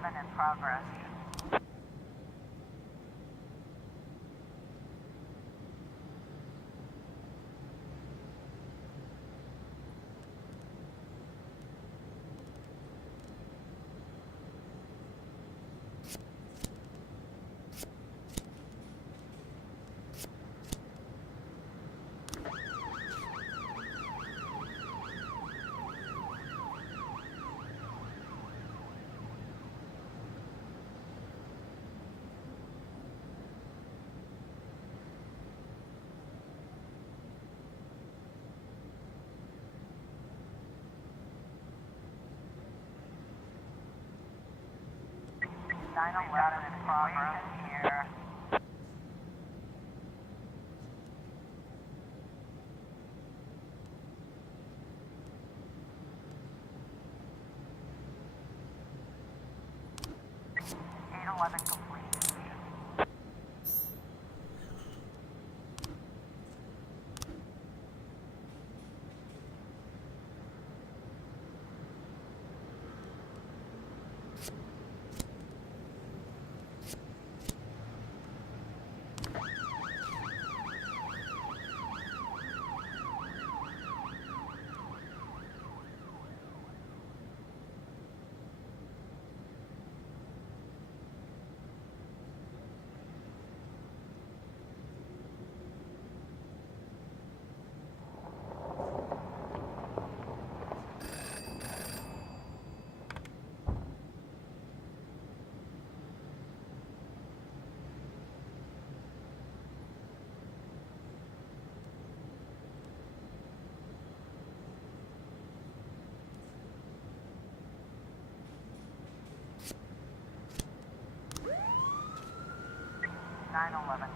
911 in progress. Nine 11 in progress here. Eight 11 complete. Nine 11.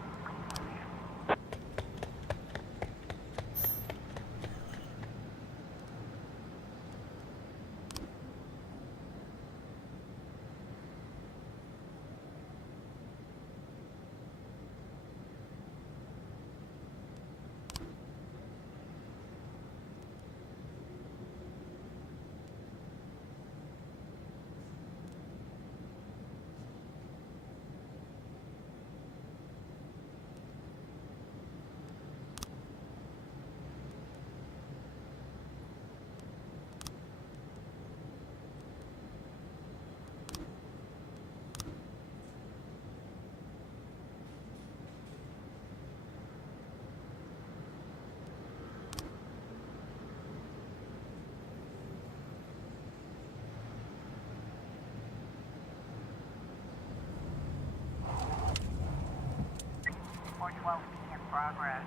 Four 12 in progress.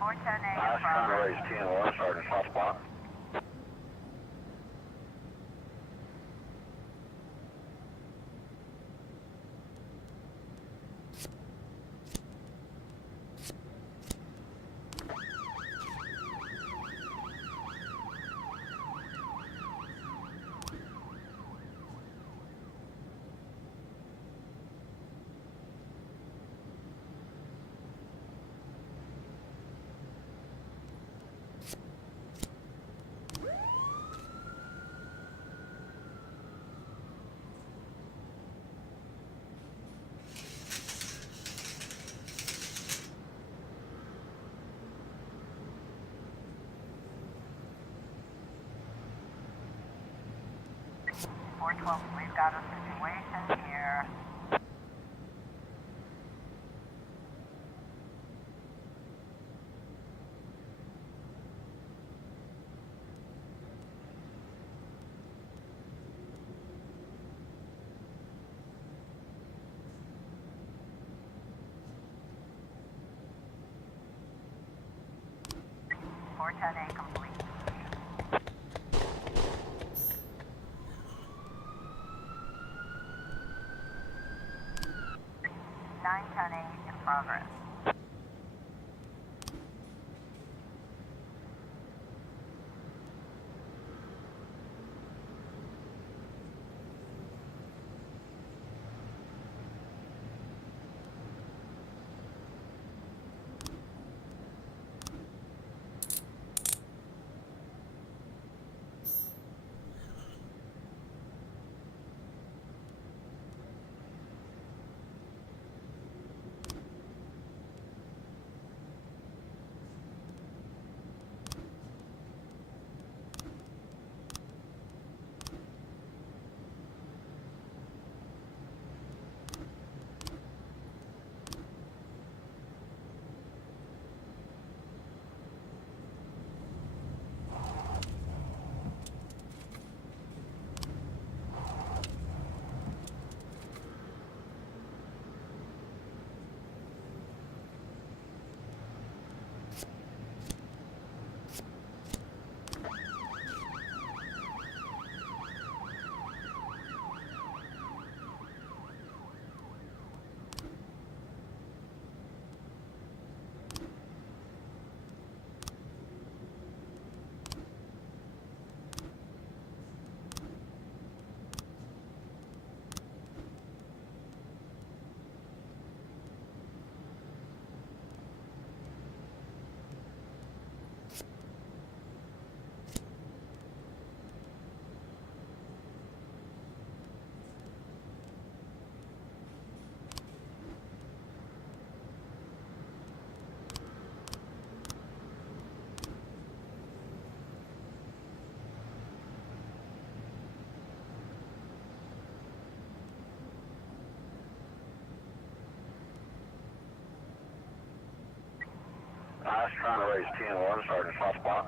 Four 10 A in progress. Race 10 1, Sergeant Southpaw. 412, we've got a situation here. Four ten A complete. 910A in progress. I was trying to raise 10-1, Sergeant Hotspot.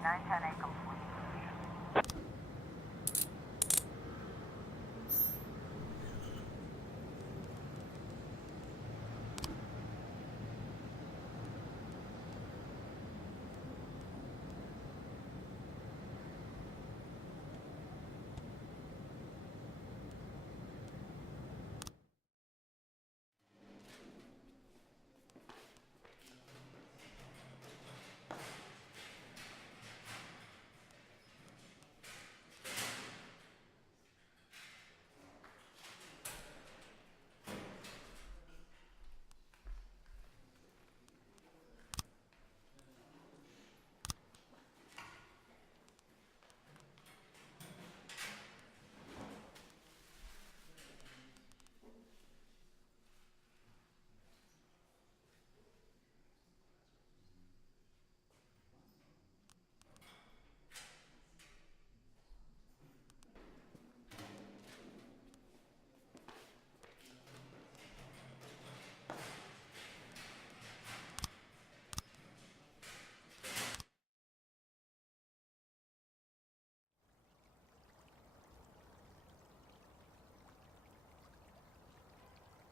Nine ten A complete.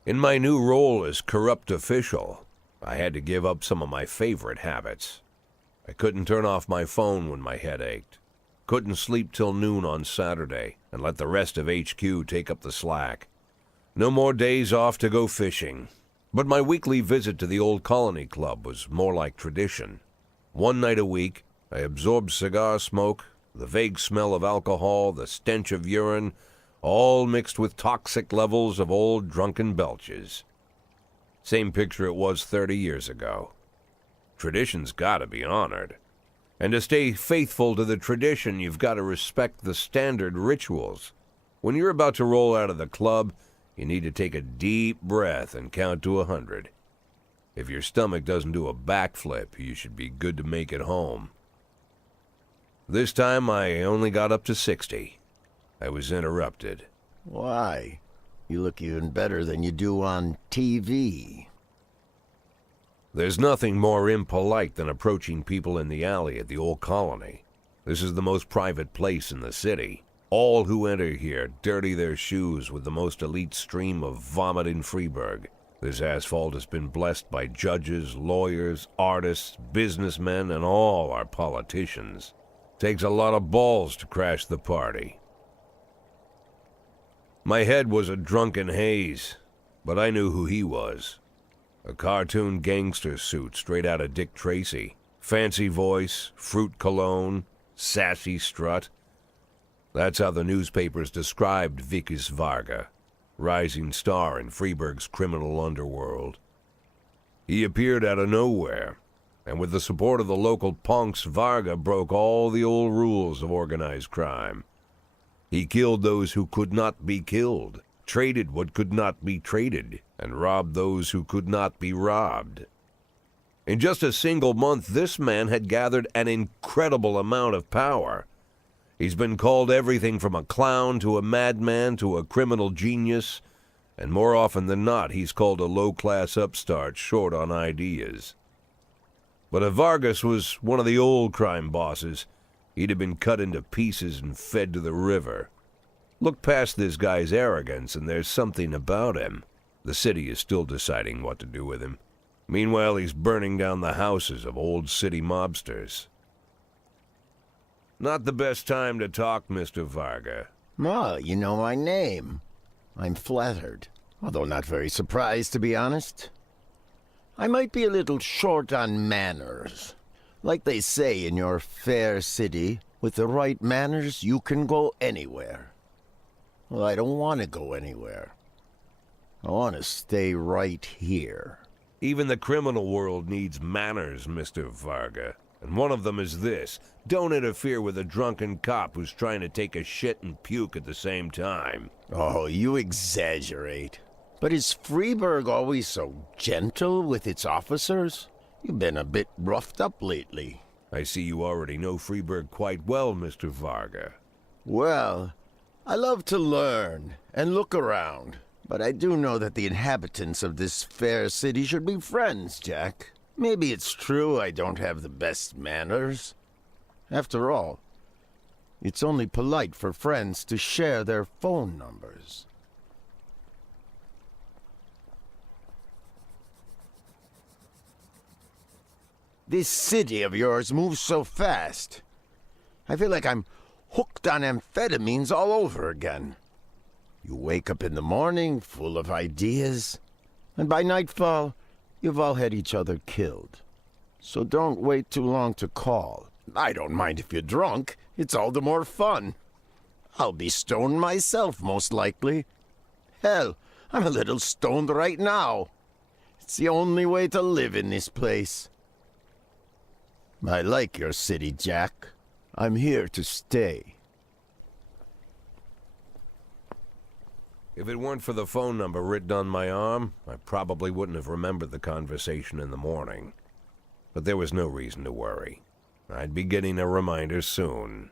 In my new role as corrupt official, I had to give up some of my favorite habits. I couldn't turn off my phone when my head ached. Couldn't sleep till noon on Saturday and let the rest of HQ take up the slack. No more days off to go fishing. But my weekly visit to the old Colony Club was more like tradition. One night a week, I absorbed cigar smoke, the vague smell of alcohol, the stench of urine, all mixed with toxic levels of old drunken belches. Same picture it was 30 years ago. Tradition's gotta be honored. And to stay faithful to the tradition, you've got to respect the standard rituals. When you're about to roll out of the club, you need to take a deep breath and count to 100. If your stomach doesn't do a backflip, you should be good to make it home. This time I only got up to 60. I was interrupted. Why? You look even better than you do on TV. There's nothing more impolite than approaching people in the alley at the old colony. This is the most private place in the city. All who enter here dirty their shoes with the most elite stream of vomit in Freeburg. This asphalt has been blessed by judges, lawyers, artists, businessmen, and all our politicians. Takes a lot of balls to crash the party. My head was a drunken haze, but I knew who he was. A cartoon gangster suit straight out of Dick Tracy. Fancy voice, fruit cologne, sassy strut. That's how the newspapers described Vikas Varga, rising star in Freeburg's criminal underworld. He appeared out of nowhere, and with the support of the local punks, Varga broke all the old rules of organized crime. He killed those who could not be killed, traded what could not be traded, and robbed those who could not be robbed. In just a single month, this man had gathered an incredible amount of power. He's been called everything from a clown to a madman to a criminal genius, and more often than not, he's called a low-class upstart short on ideas. But if Vargas was one of the old crime bosses, he'd have been cut into pieces and fed to the river. Look past this guy's arrogance, and there's something about him. The city is still deciding what to do with him. Meanwhile, he's burning down the houses of old city mobsters. Not the best time to talk, Mr. Varga. Well, you know my name. I'm flattered, although not very surprised, to be honest. I might be a little short on manners. Like they say in your fair city, with the right manners, you can go anywhere. Well, I don't want to go anywhere. I want to stay right here. Even the criminal world needs manners, Mr. Varga. And one of them is this: don't interfere with a drunken cop who's trying to take a shit and puke at the same time. Oh, you exaggerate. But is Freeburg always so gentle with its officers? You've been a bit roughed up lately. I see you already know Freeburg quite well, Mr. Varga. Well, I love to learn and look around. But I do know that the inhabitants of this fair city should be friends, Jack. Maybe it's true I don't have the best manners. After all, it's only polite for friends to share their phone numbers. This city of yours moves so fast. I feel like I'm hooked on amphetamines all over again. You wake up in the morning full of ideas, and by nightfall, you've all had each other killed. So don't wait too long to call. I don't mind if you're drunk. It's all the more fun. I'll be stoned myself, most likely. Hell, I'm a little stoned right now. It's the only way to live in this place. I like your city, Jack. I'm here to stay. If it weren't for the phone number written on my arm, I probably wouldn't have remembered the conversation in the morning. But there was no reason to worry. I'd be getting a reminder soon.